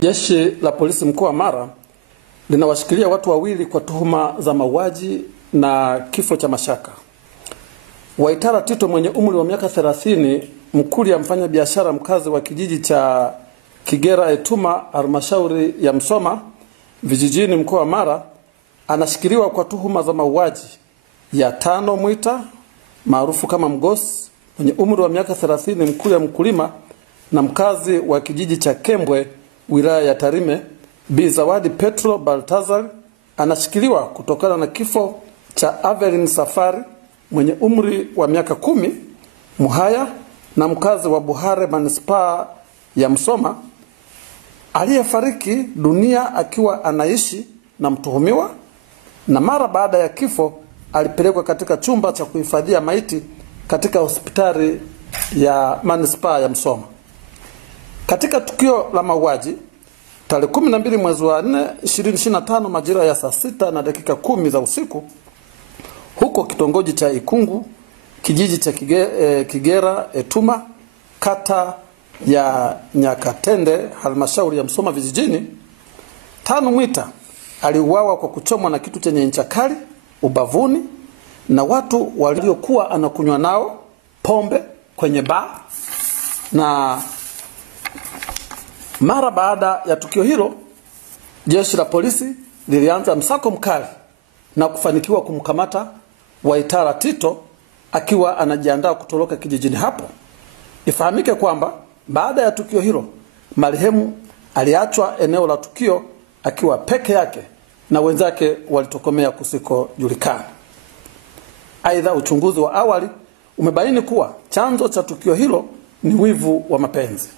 Jeshi la polisi mkoa wa Mara linawashikilia watu wawili kwa tuhuma za mauaji na kifo cha mashaka. Waitara Tito mwenye umri wa miaka 30, Mkuria, mfanya biashara mkazi wa kijiji cha Kigera Etuma, halmashauri ya Msoma vijijini mkoa wa Mara, anashikiliwa kwa tuhuma za mauaji ya Tano Mwita maarufu kama Mgosi mwenye umri wa miaka 30, Mkuria, mkulima na mkazi wa kijiji cha Kembwe wilaya ya Tarime. Bi Zawadi Petro Baltazar anashikiliwa kutokana na kifo cha Avelin Safari mwenye umri wa miaka 10, Muhaya na mkazi wa Buhare manispaa ya Msoma, aliyefariki dunia akiwa anaishi na mtuhumiwa, na mara baada ya kifo alipelekwa katika chumba cha kuhifadhia maiti katika hospitali ya manispaa ya Msoma. Katika tukio la mauaji tarehe 12 mwezi wa 4 2025 majira ya saa 6 na dakika 10 za usiku huko kitongoji cha Ikungu, kijiji cha Kigera Etuma, kata ya Nyakatende, halmashauri ya Msoma vijijini, Tano Mwita aliuawa kwa kuchomwa na kitu chenye ncha kali ubavuni na watu waliokuwa anakunywa nao pombe kwenye baa. Na mara baada ya tukio hilo, jeshi la polisi lilianza msako mkali na kufanikiwa kumkamata Waitara Tito akiwa anajiandaa kutoroka kijijini hapo. Ifahamike kwamba baada ya tukio hilo, marehemu aliachwa eneo la tukio akiwa peke yake na wenzake walitokomea kusikojulikana. Aidha, uchunguzi wa awali umebaini kuwa chanzo cha tukio hilo ni wivu wa mapenzi.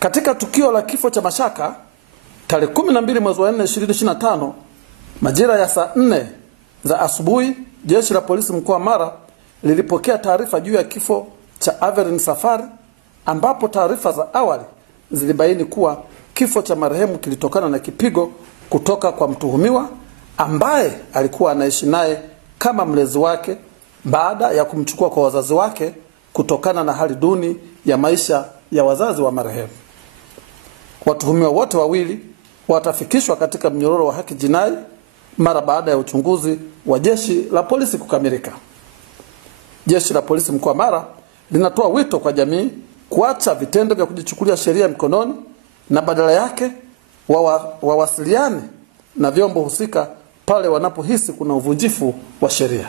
Katika tukio la kifo cha mashaka tarehe 12 mwezi wa 4 2025 majira ya saa 4 za asubuhi, jeshi la polisi mkoa wa Mara lilipokea taarifa juu ya kifo cha Avelin Safari, ambapo taarifa za awali zilibaini kuwa kifo cha marehemu kilitokana na kipigo kutoka kwa mtuhumiwa ambaye alikuwa anaishi naye kama mlezi wake baada ya kumchukua kwa wazazi wake kutokana na hali duni ya maisha ya wazazi wa marehemu. Watuhumiwa wote wawili watafikishwa katika mnyororo wa haki jinai mara baada ya uchunguzi wa jeshi la polisi kukamilika. Jeshi la polisi mkoa wa Mara linatoa wito kwa jamii kuacha vitendo vya kujichukulia sheria mkononi na badala yake wawasiliane na vyombo husika pale wanapohisi kuna uvunjifu wa sheria.